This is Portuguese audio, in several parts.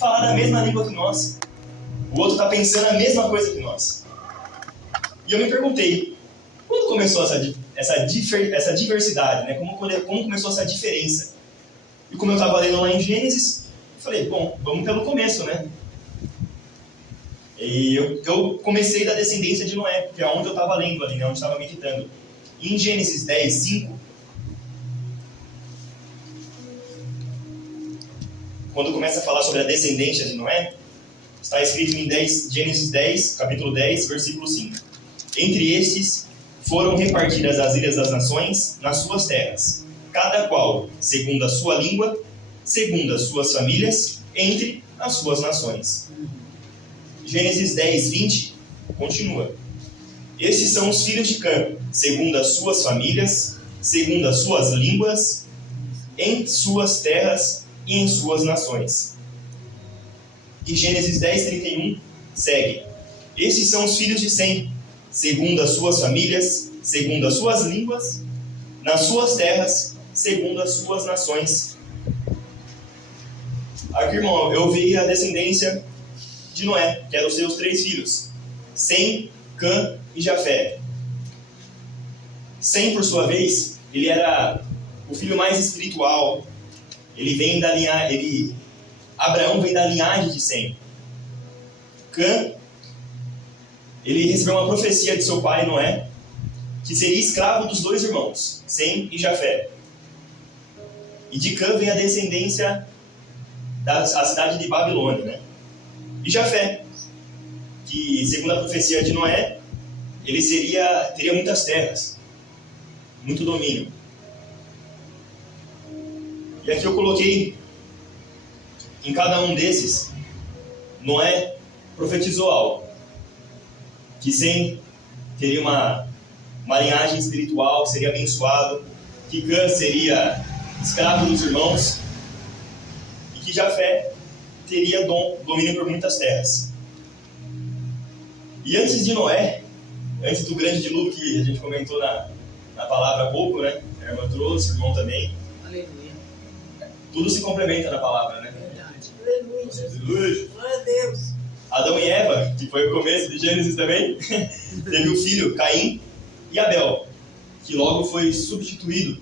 falar a mesma língua que nós. O outro está pensando a mesma coisa que nós. E eu me perguntei, quando começou essa diversidade, né? Como começou essa diferença? E como eu estava lendo lá em Gênesis, eu falei, bom, vamos pelo começo, né? E eu comecei da descendência de Noé, que é onde eu estava lendo ali, né? Onde eu estava meditando. Em Gênesis 10, 5, quando começa a falar sobre a descendência de Noé, está escrito em Gênesis 10, capítulo 10, versículo 5. Entre estes foram repartidas as ilhas das nações nas suas terras, cada qual segundo a sua língua, segundo as suas famílias, entre as suas nações. Gênesis 10, 20 continua. Estes são os filhos de Cã, segundo as suas famílias, segundo as suas línguas, em suas terras e em suas nações. E Gênesis 10, 31 segue. Estes são os filhos de Sem, segundo as suas famílias, segundo as suas línguas, nas suas terras, segundo as suas nações. Aqui, irmão, eu vi a descendência de Noé, que eram os seus 3 filhos, Sem, Cã e Jafé. Sem, por sua vez, ele era o filho mais espiritual. Ele vem da linhagem, Abraão vem da linhagem de Sem. Cã, ele recebeu uma profecia de seu pai Noé, que seria escravo dos 2 irmãos, Sem e Jafé. E de Cã vem a descendência da cidade de Babilônia, né? E Jafé, que segundo a profecia de Noé, ele teria muitas terras, muito domínio. E aqui eu coloquei, em cada um desses, Noé profetizou algo. Que Sem teria uma linhagem espiritual, seria abençoado, que Cã seria escravo dos irmãos, e que Jafé teria domínio por muitas terras. E antes de Noé, antes do grande dilúvio que a gente comentou na palavra há pouco, né? A irmã trouxe, o irmão também. Aleluia. Tudo se complementa na palavra, né? Verdade. Aleluia. Glória a Deus. Adão e Eva, que foi o começo de Gênesis também, teve o filho Caim e Abel, que logo foi substituído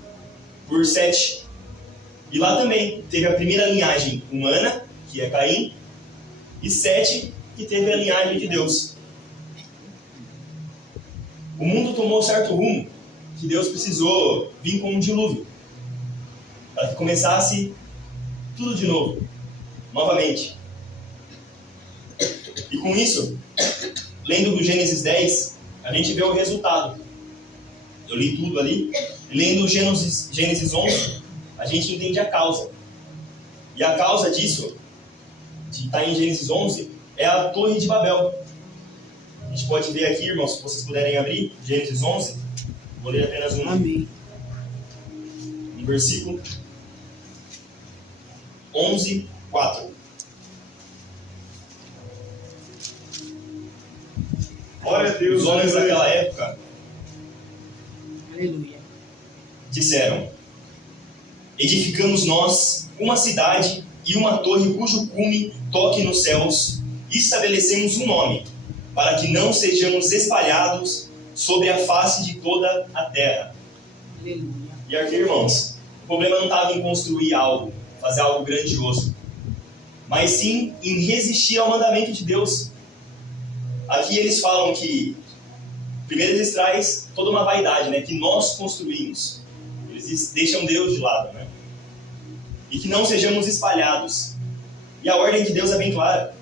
por Sete. E lá também teve a primeira linhagem humana, que é Caim, e Sete, que teve a linhagem de Deus. O mundo tomou certo rumo, que Deus precisou vir com um dilúvio, para que começasse tudo de novo, novamente. E com isso, lendo do Gênesis 10, a gente vê o resultado. Eu li tudo ali. Lendo Gênesis 11, a gente entende a causa. E a causa disso, de estar em Gênesis 11, é a Torre de Babel. A gente pode ver aqui, irmãos, se vocês puderem abrir, Gênesis 11. Vou ler apenas um versículo. 11, 4. Glória a Deus. Os homens daquela época Aleluia. disseram: edificamos nós uma cidade e uma torre cujo cume toque nos céus, e estabelecemos um nome, para que não sejamos espalhados sobre a face de toda a terra. Aleluia. E aqui, irmãos, o problema não estava em construir algo, fazer algo grandioso, mas sim em resistir ao mandamento de Deus. Aqui eles falam que, primeiro eles trazem toda uma vaidade, né, que nós construímos. Eles deixam Deus de lado, né? E que não sejamos espalhados. E a ordem de Deus é bem clara.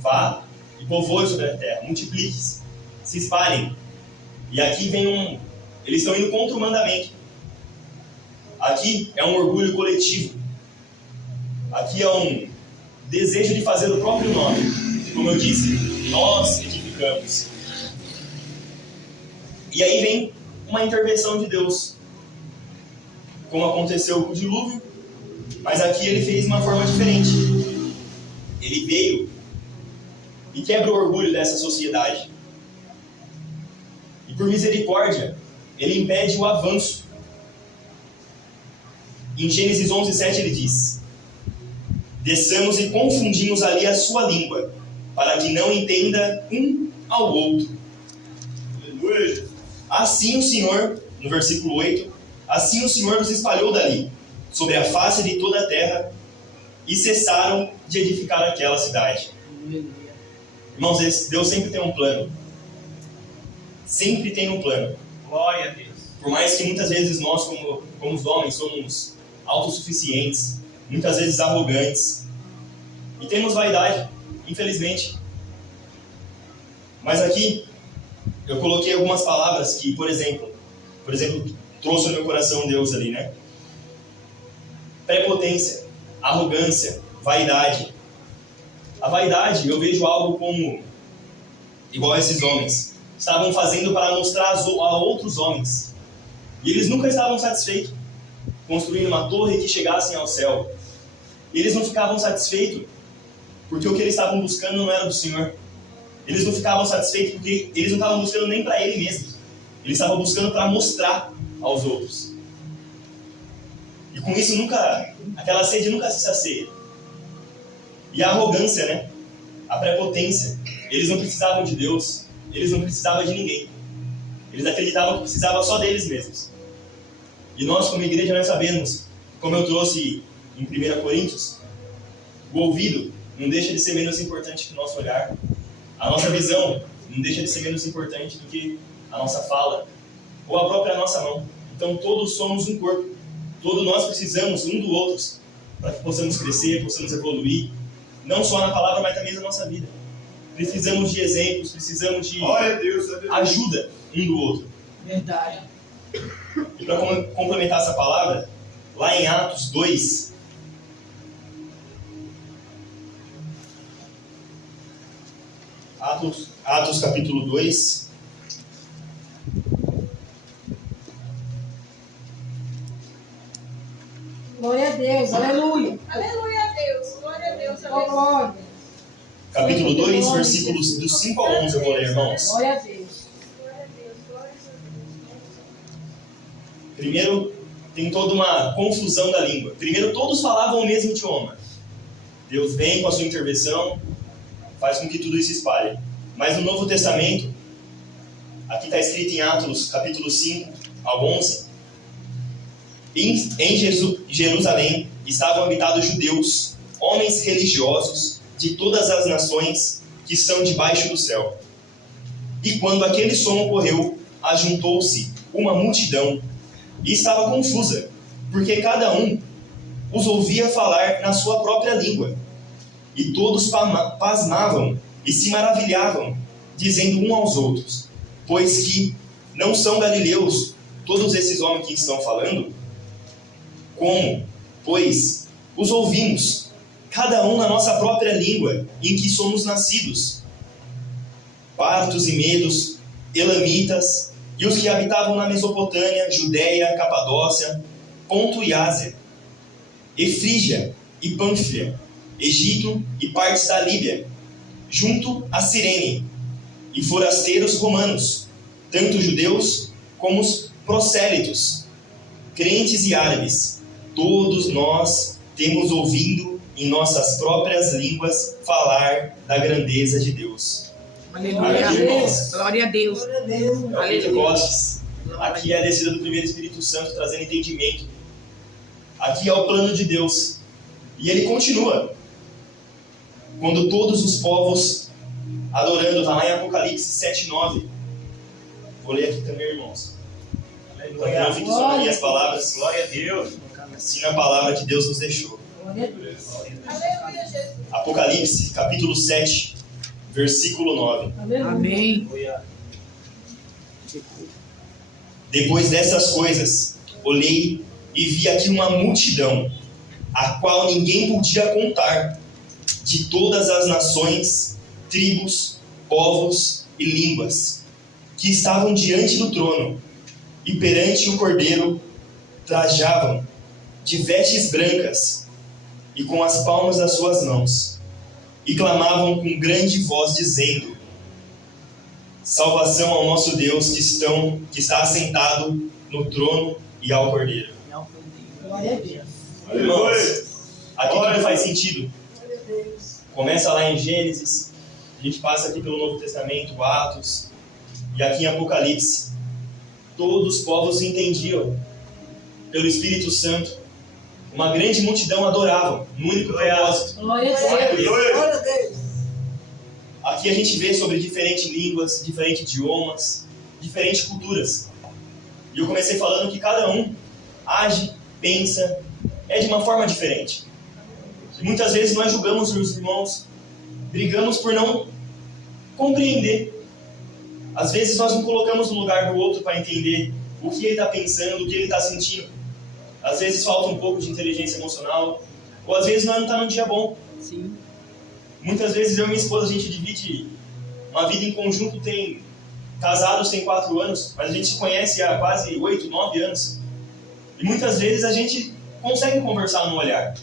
Vá e povoe sobre a terra, multiplique-se, se espalhem. E aqui vem eles estão indo contra o mandamento. Aqui é um orgulho coletivo. Aqui é um desejo de fazer o próprio nome. Como eu disse, nós edificamos. E aí vem uma intervenção de Deus, como aconteceu com o dilúvio, mas aqui ele fez de uma forma diferente. Ele veio e quebra o orgulho dessa sociedade. E por misericórdia, ele impede o avanço. Em Gênesis 11, 7 ele diz: desçamos e confundimos ali a sua língua, para que não entenda um ao outro. Aleluia. Assim o Senhor, no versículo 8, assim o Senhor nos espalhou dali, sobre a face de toda a terra, e cessaram de edificar aquela cidade. Irmãos, Deus sempre tem um plano. Sempre tem um plano. Glória a Deus. Por mais que muitas vezes nós, como os homens, somos autossuficientes, muitas vezes arrogantes, e temos vaidade, infelizmente. Mas aqui, eu coloquei algumas palavras que, por exemplo, trouxe no meu coração Deus ali, né? Prepotência, arrogância, vaidade. A vaidade, eu vejo algo como, igual esses homens, estavam fazendo para mostrar a outros homens. E eles nunca estavam satisfeitos, construindo uma torre que chegassem ao céu. E eles não ficavam satisfeitos, porque o que eles estavam buscando não era do Senhor. Eles não ficavam satisfeitos porque eles não estavam buscando nem para ele mesmo. Eles estavam buscando para mostrar aos outros. E com isso aquela sede nunca se sacia. E a arrogância, né? A prepotência. Eles não precisavam de Deus. Eles não precisavam de ninguém. Eles acreditavam que precisavam só deles mesmos. E nós, como igreja, nós sabemos, como eu trouxe em 1 Coríntios, o ouvido não deixa de ser menos importante que o nosso olhar. A nossa visão não deixa de ser menos importante do que a nossa fala, ou a própria nossa mão. Então todos somos um corpo. Todos nós precisamos um do outro para que possamos crescer, possamos evoluir, não só na palavra, mas também na nossa vida. Precisamos de exemplos, precisamos de ajuda um do outro. Verdade. E para complementar essa palavra, lá em Atos 2, Atos capítulo 2, Glória a Deus, aleluia. Aleluia a Deus, glória a Deus. Oh, glória. capítulo 2, versículos do 5 ao 11, eu vou ler, irmãos. Glória a Deus. Glória a Deus, glória a Deus. Primeiro, tem toda uma confusão da língua. Primeiro, todos falavam o mesmo idioma. Deus vem com a sua intervenção, faz com que tudo isso espalhe. Mas no Novo Testamento, aqui está escrito em Atos, capítulo 5 ao 11, em Jerusalém estavam habitados judeus, homens religiosos de todas as nações que estão debaixo do céu. E quando aquele som ocorreu, ajuntou-se uma multidão e estava confusa, porque cada um os ouvia falar na sua própria língua. E todos pasmavam e se maravilhavam, dizendo uns aos outros: pois que não são galileus todos esses homens que estão falando? Como, pois, os ouvimos, cada um na nossa própria língua, em que somos nascidos? Partos e medos, elamitas, e os que habitavam na Mesopotâmia, Judéia, Capadócia, Ponto e Ásia, Efrígia e Pânfia, Egito e partes da Líbia, junto a Cirene, e forasteiros romanos, tanto judeus como os prosélitos, crentes e árabes, todos nós temos ouvido em nossas próprias línguas falar da grandeza de Deus. Aleluia. Aqui, irmãos, Glória a Deus. é o Pentecostes. Aqui é a descida do primeiro Espírito Santo, trazendo entendimento. Aqui é o plano de Deus. E ele continua. Quando todos os povos adorando, está lá em Apocalipse 7:9. Vou ler aqui também, irmãos. Então, não fique só nas minhas palavras. Glória a Deus. Sim, na palavra que Deus nos deixou. Glória a Deus. Aleluia, Jesus. Apocalipse, capítulo 7, versículo 9. Aleluia. Amém. Depois dessas coisas, olhei e vi aqui uma multidão, a qual ninguém podia contar, de todas as nações, tribos, povos e línguas, que estavam diante do trono e perante o Cordeiro trajavam de vestes brancas e com as palmas das suas mãos, e clamavam com grande voz, dizendo: salvação ao nosso Deus que está assentado no trono e ao Cordeiro. Glória a Deus. Irmãos, aqui tudo faz sentido. Deus. Começa lá em Gênesis, a gente passa aqui pelo Novo Testamento, Atos, e aqui em Apocalipse. Todos os povos se entendiam pelo Espírito Santo. Uma grande multidão adoravam, no único propósito. Glória a Deus. Glória a Deus. Aqui a gente vê sobre diferentes línguas, diferentes idiomas, diferentes culturas. E eu comecei falando que cada um age, pensa, é de uma forma diferente. E muitas vezes nós julgamos os irmãos, brigamos por não compreender. Às vezes nós não colocamos no lugar do outro para entender o que ele está pensando, o que ele está sentindo. Às vezes falta um pouco de inteligência emocional, ou às vezes nós não estamos num dia bom. Sim. Muitas vezes eu e minha esposa, a gente divide uma vida em conjunto, casados tem 4 anos, mas a gente se conhece há quase 8, 9 anos. E muitas vezes a gente consegue conversar no olhar,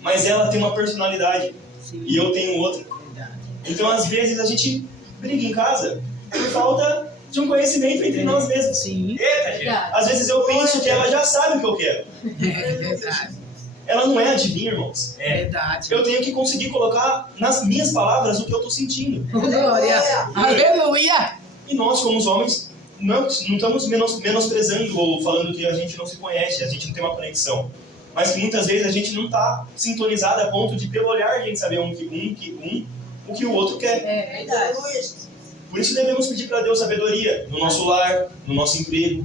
mas ela tem uma personalidade Sim. e eu tenho outra. Verdade. Então às vezes a gente briga em casa por falta de um conhecimento entre nós mesmos. Sim. Verdade. Às vezes eu penso que ela já sabe o que eu quero. É verdade. Ela não é adivinha, irmãos. É verdade. Eu tenho que conseguir colocar nas minhas palavras o que eu estou sentindo. Glória. Aleluia. E nós, como os homens, não estamos menosprezando ou falando que a gente não se conhece, a gente não tem uma conexão. Mas que muitas vezes a gente não está sintonizado a ponto de, pelo olhar, a gente saber o que o outro quer. É verdade. Por isso devemos pedir para Deus sabedoria no nosso lar, no nosso emprego.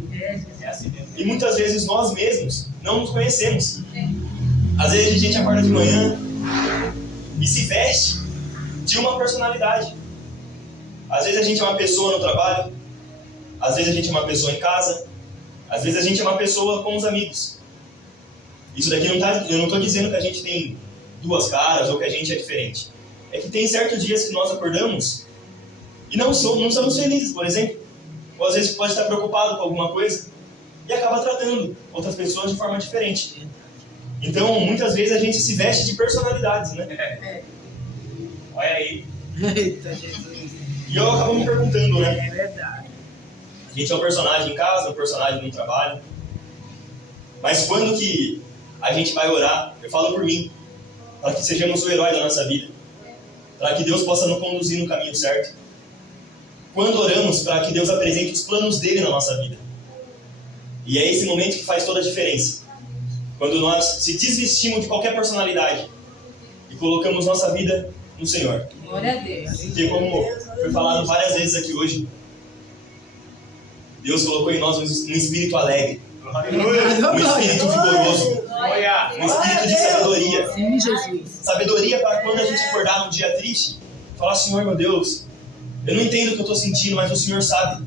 É assim mesmo. E muitas vezes nós mesmos não nos conhecemos. Às vezes a gente acorda de manhã e se veste de uma personalidade. Às vezes a gente é uma pessoa no trabalho, às vezes a gente é uma pessoa em casa, às vezes a gente é uma pessoa com os amigos. Isso daqui eu não estou dizendo que a gente tem 2 caras ou que a gente é diferente. É que tem certos dias que nós acordamos e não somos felizes, por exemplo. Ou às vezes pode estar preocupado com alguma coisa e acaba tratando outras pessoas de forma diferente. Então, muitas vezes a gente se veste de personalidades, né? Olha aí. Eita, Jesus. E eu acabo me perguntando, né? É verdade. A gente é um personagem em casa, um personagem no trabalho. Mas quando que a gente vai orar, eu falo por mim, para que sejamos o herói da nossa vida, para que Deus possa nos conduzir no caminho certo. Quando oramos para que Deus apresente os planos dele na nossa vida. E é esse momento que faz toda a diferença. Quando nós se desvestimos de qualquer personalidade e colocamos nossa vida no Senhor. Glória a Deus. Porque como foi falado várias vezes aqui hoje, Deus colocou em nós um espírito alegre, um espírito vigoroso, um espírito de sabedoria. Sim, Jesus. Sabedoria para quando a gente acordar num dia triste, falar: Senhor, meu Deus, eu não entendo o que eu estou sentindo, mas o Senhor sabe.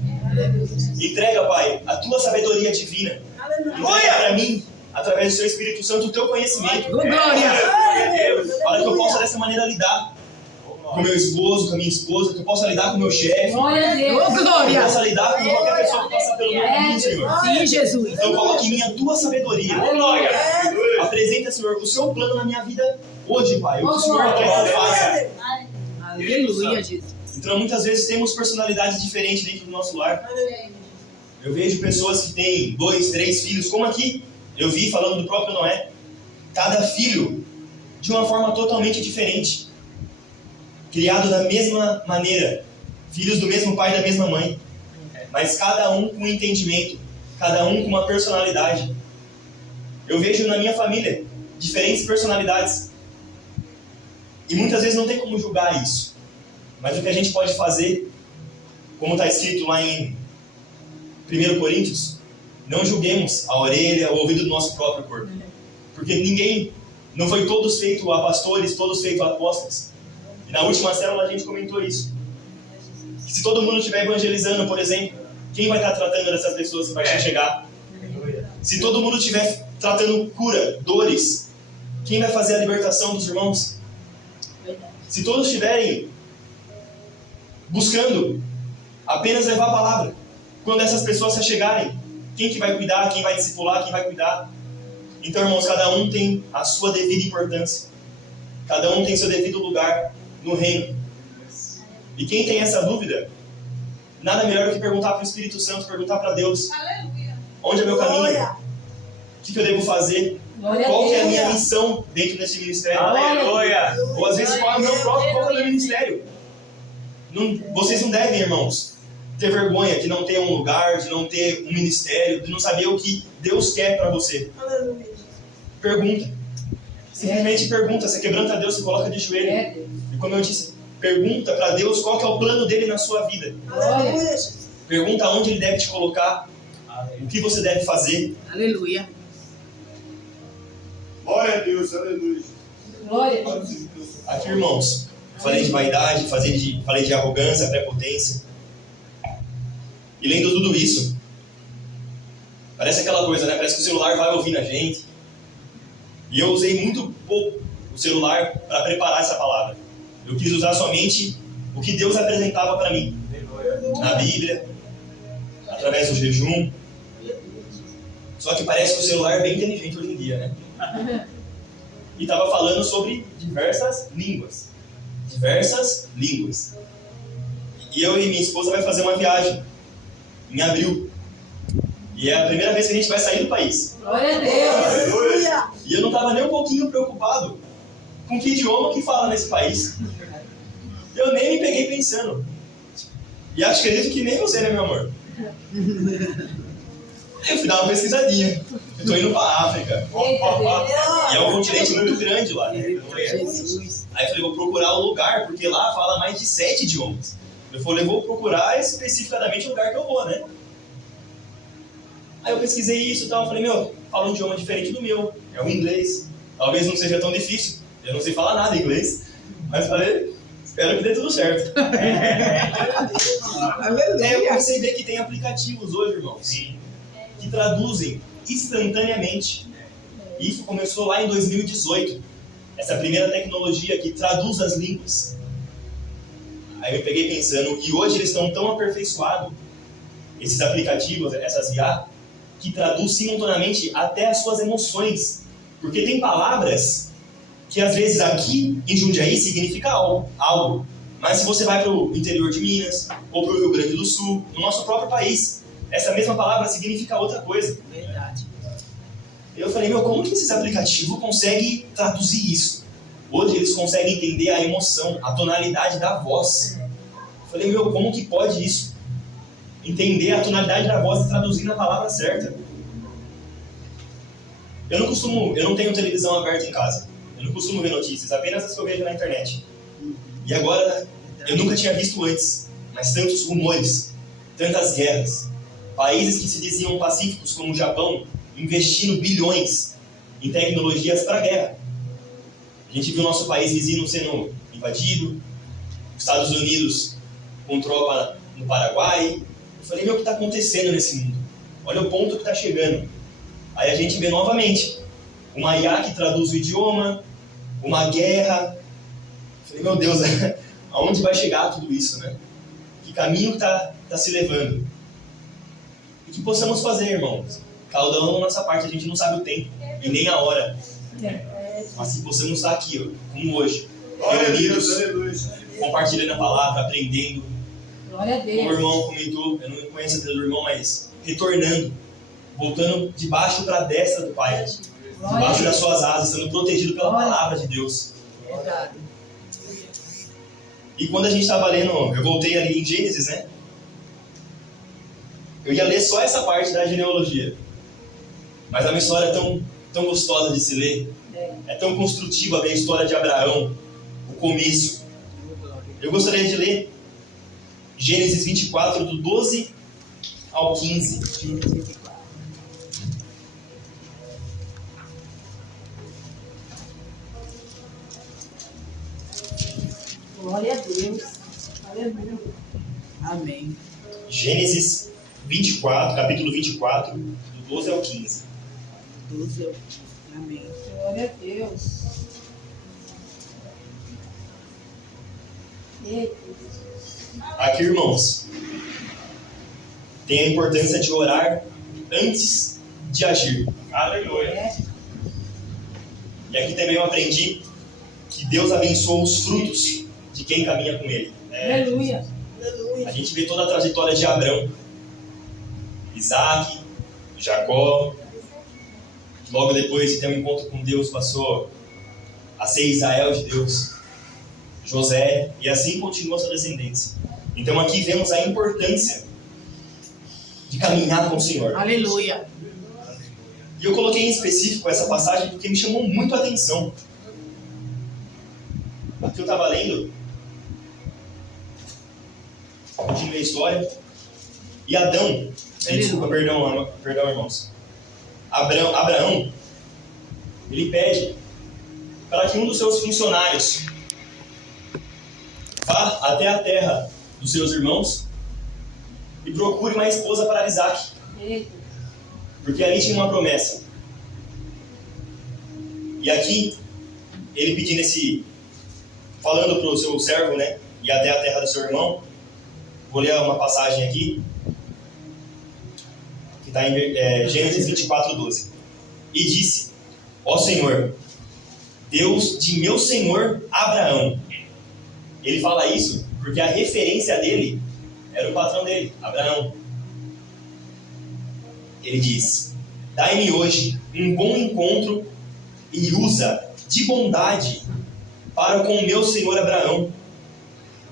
Entrega, Pai, a tua sabedoria divina. Entrega para mim, através do seu Espírito Santo, o teu conhecimento. Glória. Para que eu possa dessa maneira lidar com meu esposo, com a minha esposa, que eu possa lidar com o meu chefe, Glória a Deus. Ô, que eu glória. possa lidar com qualquer pessoa que passa pelo meu caminho, Senhor. Sim, Jesus. Então coloque em mim a tua sabedoria. Apresenta, Senhor, o seu plano na minha vida hoje, Pai. O que o Senhor quer que eu faça. Aleluia, Jesus. Então muitas vezes temos personalidades diferentes dentro do nosso lar. Eu vejo pessoas que têm 2, 3 filhos, como aqui eu vi falando do próprio Noé. Cada filho de uma forma totalmente diferente, criado da mesma maneira, filhos do mesmo pai e da mesma mãe, mas cada um com entendimento, cada um com uma personalidade. Eu vejo na minha família diferentes personalidades e muitas vezes não tem como julgar isso, mas o que a gente pode fazer, como está escrito lá em 1 Coríntios, não julguemos a orelha, o ouvido do nosso próprio corpo, porque ninguém, não foi todos feitos a pastores, todos feitos a apóstolos. E na última célula a gente comentou isso. Que se todo mundo estiver evangelizando, por exemplo, quem vai estar tratando dessas pessoas que vai chegar? Se todo mundo estiver tratando cura, dores, quem vai fazer a libertação dos irmãos? Se todos estiverem buscando apenas levar a palavra, quando essas pessoas se chegarem, quem que vai cuidar, quem vai discipular, quem vai cuidar? Então, irmãos, cada um tem a sua devida importância. Cada um tem seu devido lugar no reino. E quem tem essa dúvida, nada melhor do que perguntar para o Espírito Santo, perguntar para Deus: Aleluia. onde é meu caminho? O que eu devo fazer? Glória a Qual que é a Deus. minha missão dentro desse ministério? Aleluia. Ou às vezes qual é o meu próprio, qual é o meu ministério? Vocês não devem, irmãos, ter vergonha de não ter um lugar, de não ter um ministério, de não saber o que Deus quer para você. Aleluia. Pergunta. Simplesmente pergunta. Você quebranta a Deus, você coloca de joelho. É, Deus. E como eu disse, pergunta para Deus qual que é o plano dele na sua vida. Aleluia. Pergunta onde ele deve te colocar, o que você deve fazer. Aleluia. Glória a Deus, aleluia. Glória a Deus. Aqui, irmãos, falei de vaidade, falei de arrogância, prepotência. E lendo tudo isso, parece aquela coisa, né? Parece que o celular vai ouvindo a gente. E eu usei muito pouco o celular para preparar essa palavra. Eu quis usar somente o que Deus apresentava para mim. Na Bíblia, através do jejum. Só que parece que o celular é bem inteligente hoje em dia, né? E estava falando sobre diversas línguas. Diversas línguas. E eu e minha esposa vai fazer uma viagem em abril. E é a primeira vez que a gente vai sair do país. Glória a Deus. Aleluia. E eu não estava nem um pouquinho preocupado com que idioma que fala nesse país. Eu nem me peguei pensando. E acredito que nem você, né, meu amor? Eu fui dar uma pesquisadinha. Eu tô indo pra África. Eita, Deus. E é um continente muito grande lá, né? Jesus. Aí eu falei, vou procurar o lugar, porque lá fala mais de 7 idiomas. Eu falei, vou procurar especificadamente o lugar que eu vou, né? Aí eu pesquisei isso e tal, falei, fala um idioma diferente do meu, é o inglês. Talvez não seja tão difícil, eu não sei falar nada em inglês, mas falei, espero que dê tudo certo. Aí eu comecei a ver que tem aplicativos hoje, irmãos, que traduzem instantaneamente. Isso começou lá em 2018, essa primeira tecnologia que traduz as línguas. Aí eu peguei pensando, e hoje eles estão tão aperfeiçoados, esses aplicativos, essas IA, que traduz simultaneamente até as suas emoções. Porque tem palavras que às vezes aqui em Jundiaí significa algo. Mas se você vai para o interior de Minas, ou para o Rio Grande do Sul, no nosso próprio país, essa mesma palavra significa outra coisa. Verdade. Eu falei, como que esses aplicativos conseguem traduzir isso? Hoje eles conseguem entender a emoção, a tonalidade da voz. Eu falei, como que pode isso? Entender a tonalidade da voz e traduzir na palavra certa. Eu não tenho televisão aberta em casa. Eu não costumo ver notícias, apenas as que eu vejo na internet. E agora, eu nunca tinha visto antes, mas tantos rumores, tantas guerras. Países que se diziam pacíficos, como o Japão, investindo bilhões em tecnologias para a guerra. A gente viu o nosso país vizinho sendo invadido, Estados Unidos com tropa no Paraguai. Eu falei, o que está acontecendo nesse mundo? Olha o ponto que está chegando. Aí a gente vê novamente uma IA que traduz o idioma, uma guerra. Eu falei, meu Deus, aonde vai chegar tudo isso, né? Que caminho está se levando? E que possamos fazer, irmãos. Cada um da nossa parte, a gente não sabe o tempo e nem a hora. Mas que possamos estar aqui, como hoje, Glória a Deus, reunidos, aleluia. compartilhando a palavra, aprendendo. Glória a Como o Deus. irmão comentou, eu não conheço a vida do irmão, mas retornando, voltando debaixo para a destra do Pai, Glória a debaixo das Deus. suas asas, sendo protegido pela palavra de Deus. Verdade. E quando a gente estava lendo, eu voltei ali em Gênesis, né? Eu ia ler só essa parte da genealogia. Mas é uma história tão gostosa de se ler. É tão construtiva ver a história de Abraão, o começo. Eu gostaria de ler Gênesis 24, do 12 ao 15. Glória a Deus. Aleluia. Amém. Gênesis 24, capítulo 24, do 12 ao 15. 12 ao 15. Amém. Glória a Deus. Eita. Aqui, irmãos, tem a importância de orar antes de agir. Aleluia. É. E aqui também eu aprendi que Deus abençoa os frutos de quem caminha com Ele. Aleluia. A gente vê toda a trajetória de Abrão, Isaac, Jacó, logo depois de ter um encontro com Deus, passou a ser Israel de Deus, José, e assim continua a sua descendência. Então aqui vemos a importância de caminhar com o Senhor. Aleluia. E eu coloquei em específico essa passagem porque me chamou muito a atenção. Aqui eu estava lendo, continuei a história, e Adão, desculpa, perdão irmãos, Abraão, ele pede para que um dos seus funcionários vá até a terra dos seus irmãos e procure uma esposa para Isaac, porque ali tinha uma promessa. E aqui, ele pedindo falando para o seu servo, né, ir até a terra do seu irmão. Vou ler uma passagem aqui, que está em Gênesis 24:12. E disse: ó Senhor, Deus de meu senhor Abraão. Ele fala isso porque a referência dele era o patrão dele, Abraão. Ele diz: dai-me hoje um bom encontro e usa de bondade para com o meu senhor Abraão.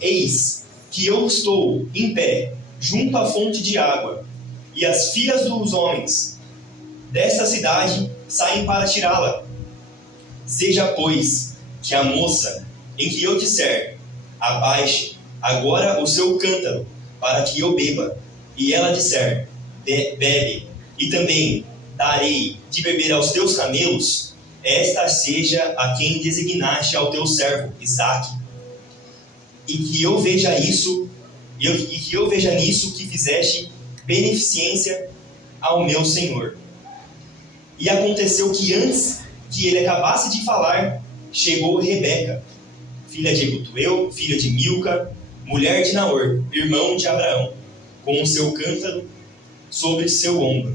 Eis que eu estou em pé junto à fonte de água, e as filhas dos homens desta cidade saem para tirá-la. Seja, pois, que a moça em que eu disser: abaixe agora o seu cântaro, para que eu beba, e ela disser: bebe, e também darei de beber aos teus camelos, esta seja a quem designaste ao teu servo Isaque, e que eu veja nisso que fizeste beneficência ao meu senhor. E aconteceu que antes que ele acabasse de falar, chegou Rebeca, filha de Betuel, filha de Milca, mulher de Naor, irmão de Abraão, com o seu cântaro sobre seu ombro.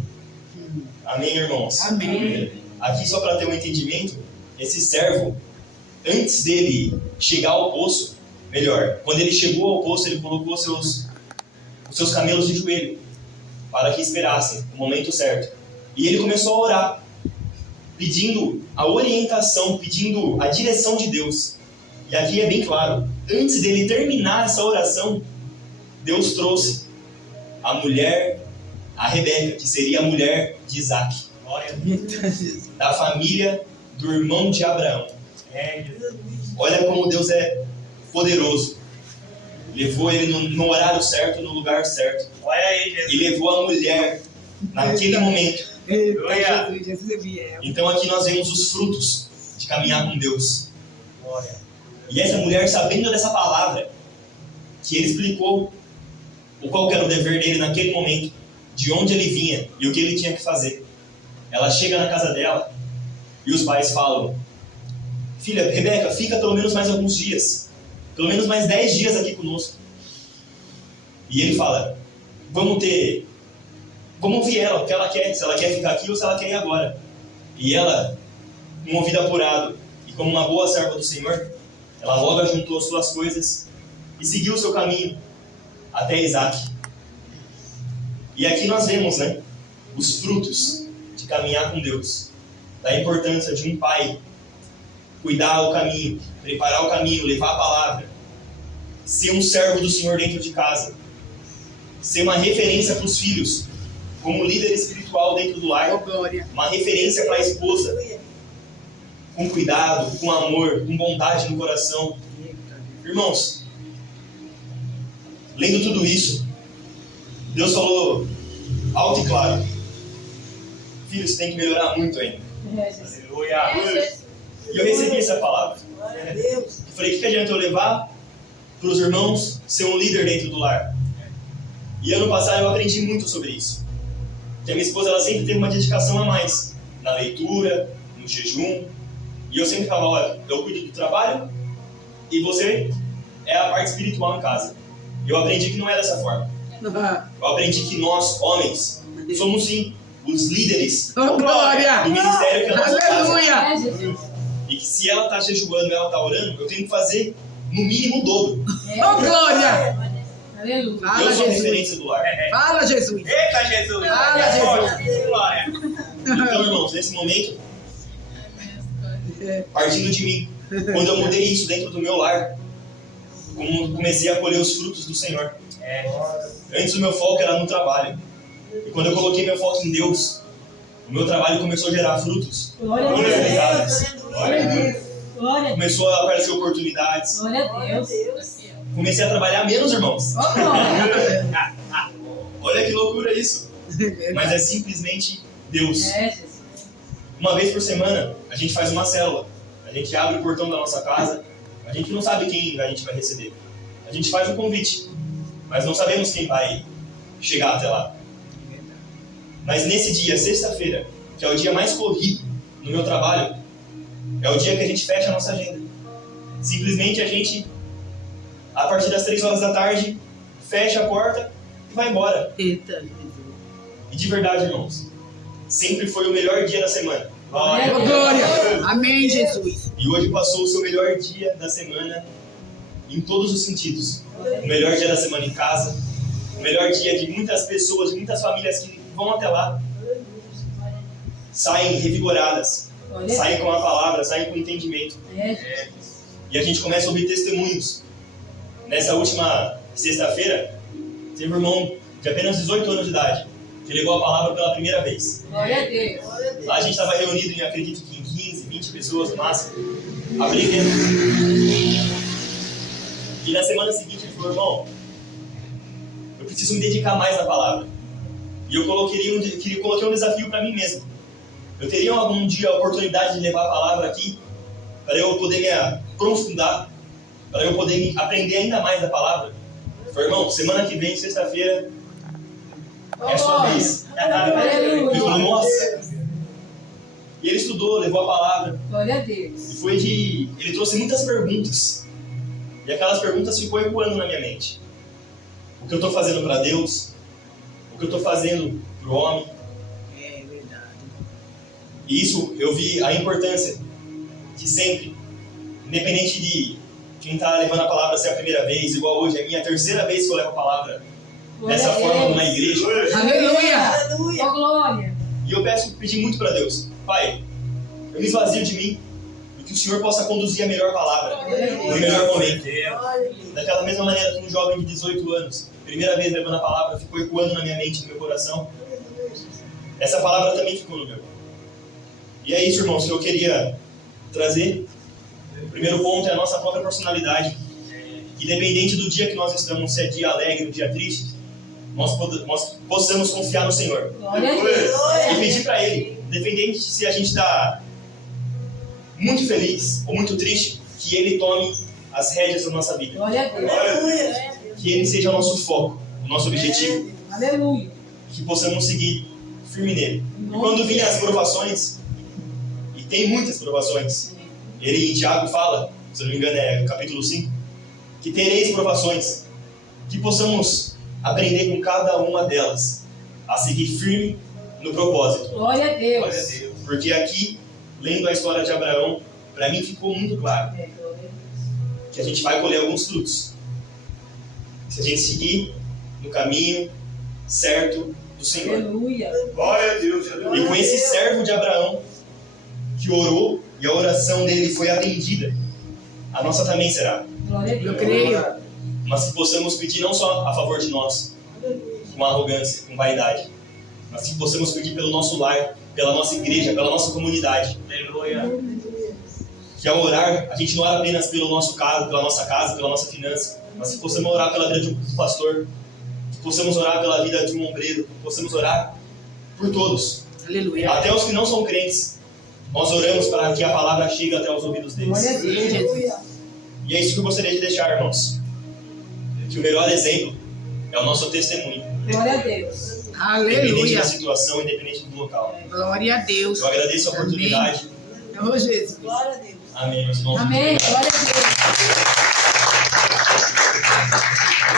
Amém, irmãos? Amém. Aqui, só para ter um entendimento, esse servo, antes dele chegar ao poço, quando ele chegou ao poço, ele colocou os seus camelos de joelho, para que esperassem o momento certo. E ele começou a orar, pedindo a orientação, pedindo a direção de Deus. E aqui é bem claro, antes dele terminar essa oração, Deus trouxe a mulher, a Rebeca, que seria a mulher de Isaque, da família do irmão de Abraão. Olha como Deus é poderoso. Levou ele no horário certo, no lugar certo. Olha aí, Jesus. E levou a mulher naquele momento. Então aqui nós vemos os frutos de caminhar com Deus. E essa mulher, sabendo dessa palavra, que ele explicou qual era o dever dele naquele momento, de onde ele vinha e o que ele tinha que fazer, ela chega na casa dela e os pais falam: filha, Rebeca, fica pelo menos mais alguns dias, pelo menos mais 10 dias aqui conosco. E ele fala: vamos ouvir ela, o que ela quer, se ela quer ficar aqui ou se ela quer ir agora. E ela, com ouvido apurado e como uma boa serva do Senhor, ela logo ajuntou as suas coisas e seguiu o seu caminho até Isaque. E aqui nós vemos, os frutos de caminhar com Deus, da importância de um pai cuidar o caminho, preparar o caminho, levar a palavra, ser um servo do Senhor dentro de casa, ser uma referência para os filhos, como líder espiritual dentro do lar, uma referência para a esposa, com cuidado, com amor, com bondade no coração. Irmãos, lendo tudo isso, Deus falou alto e claro: filhos, tem que melhorar muito ainda. Aleluia. E eu recebi essa palavra. Glória a Deus. Eu falei: o que adianta eu levar para os irmãos ser um líder dentro do lar? E ano passado eu aprendi muito sobre isso. Porque a minha esposa, ela sempre teve uma dedicação a mais na leitura, no jejum. E eu sempre falava: olha, eu cuido do trabalho e você é a parte espiritual em casa. Eu aprendi que não é dessa forma. Eu aprendi que nós, homens, somos sim os líderes Oh, glória! do ministério que é a nossa casa. Aleluia! E que se ela está jejuando e ela está orando, eu tenho que fazer no mínimo o dobro. Oh, glória! Aleluia. Fala, Eu sou a Jesus. referência do lar. Fala, Jesus. Eita, Jesus. Fala, Jesus. Glória. Então, irmãos, nesse momento, partindo de mim, quando eu mudei isso dentro do meu lar, comecei a colher os frutos do Senhor. Antes o meu foco era no trabalho. E quando eu coloquei meu foco em Deus, o meu trabalho começou a gerar frutos. Glória a Glória a Deus. Deus. Glória a Deus. Glória a Deus. Começou a aparecer oportunidades. Glória a Deus. Comecei a trabalhar menos, irmãos. Ó, glória. Olha que loucura isso. Mas é simplesmente Deus. É, Jesus. Uma vez por semana, a gente faz uma célula. A gente abre o portão da nossa casa. A gente não sabe quem a gente vai receber. A gente faz um convite, mas não sabemos quem vai chegar até lá. Mas nesse dia, sexta-feira, que é o dia mais corrido no meu trabalho, é o dia que a gente fecha a nossa agenda. Simplesmente a gente, a partir das 3 horas da tarde, fecha a porta e vai embora. Eita. E de verdade, irmãos, sempre foi o melhor dia da semana. Glória a Deus. Glória. Amém, Jesus. E hoje passou o seu melhor dia da semana em todos os sentidos. O melhor dia da semana em casa, o melhor dia de muitas pessoas, de muitas famílias que vão até lá, saem revigoradas, Glória a saem com a palavra, saem com entendimento. Deus. É, Jesus. E a gente começa a ouvir testemunhos. Nessa última sexta-feira, teve um irmão de apenas 18 anos de idade, que levou a palavra pela primeira vez. Glória a Deus. Lá a gente estava reunido em, acredito que em 15, 20 pessoas no máximo, aprendendo. E na semana seguinte ele falou, irmão, eu preciso me dedicar mais na palavra. E eu coloquei um desafio para mim mesmo. Eu teria algum dia a oportunidade de levar a palavra aqui, para eu poder me aprofundar, para eu poder aprender ainda mais da palavra. Eu falei, irmão, semana que vem, sexta-feira, é a sua vez. Ele falou, nossa. E ele estudou, levou a palavra. Glória a Deus. E ele trouxe muitas perguntas. E aquelas perguntas ficou ecoando na minha mente. O que eu estou fazendo para Deus? O que eu estou fazendo para o homem? É verdade. E isso eu vi a importância de sempre, independente de quem está levando a palavra ser a primeira vez, igual hoje, é a minha terceira vez que eu levo a palavra dessa forma numa igreja. Aleluia. Ó, glória. E eu pedi muito para Deus, Pai, eu me esvazio de mim e que o Senhor possa conduzir a melhor palavra, no melhor momento. Daquela mesma maneira que um jovem de 18 anos, primeira vez levando a palavra, ficou ecoando na minha mente, no meu coração, essa palavra também ficou no meu. E é isso, irmãos, que eu queria trazer. O primeiro ponto é a nossa própria personalidade. Independente do dia que nós estamos, se é dia alegre ou dia triste, nós possamos confiar no Senhor. Glória a Deus. E pedir para Ele, independente de se a gente está muito feliz ou muito triste, que Ele tome as rédeas da nossa vida. Glória a Deus. Que Ele seja o nosso foco, o nosso objetivo. Aleluia. Que possamos seguir firme nele. E quando virem as provações, e tem muitas provações, ele em Tiago fala, se eu não me engano é capítulo 5, que tereis provações, que possamos aprender com cada uma delas a seguir firme no propósito. Glória a Deus. Glória a Deus. Porque aqui, lendo a história de Abraão, para mim ficou muito claro É, glória a Deus. que a gente vai colher alguns frutos. Se a gente seguir no caminho certo do Senhor. Aleluia. Glória a Deus. E com esse servo de Abraão, que orou e a oração dele foi atendida, a nossa também será. Glória a Deus. Eu creio. Mas que possamos pedir não só a favor de nós, com arrogância, com vaidade, mas que possamos pedir pelo nosso lar, pela nossa igreja, pela nossa comunidade. Aleluia. Que ao orar, a gente não ora apenas pelo nosso caso, pela nossa finança, mas que possamos orar pela vida de um pastor, que possamos orar pela vida de um ombreiro, que possamos orar por todos, Aleluia. até os que não são crentes. Nós oramos para que a palavra chegue até os ouvidos deles. Glória a Deus. E é isso que eu gostaria de deixar, irmãos. Que o melhor exemplo é o nosso testemunho. Glória a Deus. Independente Aleluia. da situação, independente do local. Glória a Deus. Eu agradeço a oportunidade. Ô, Jesus. Glória a Deus. Amém, meus irmãos. Amém. Glória a Deus.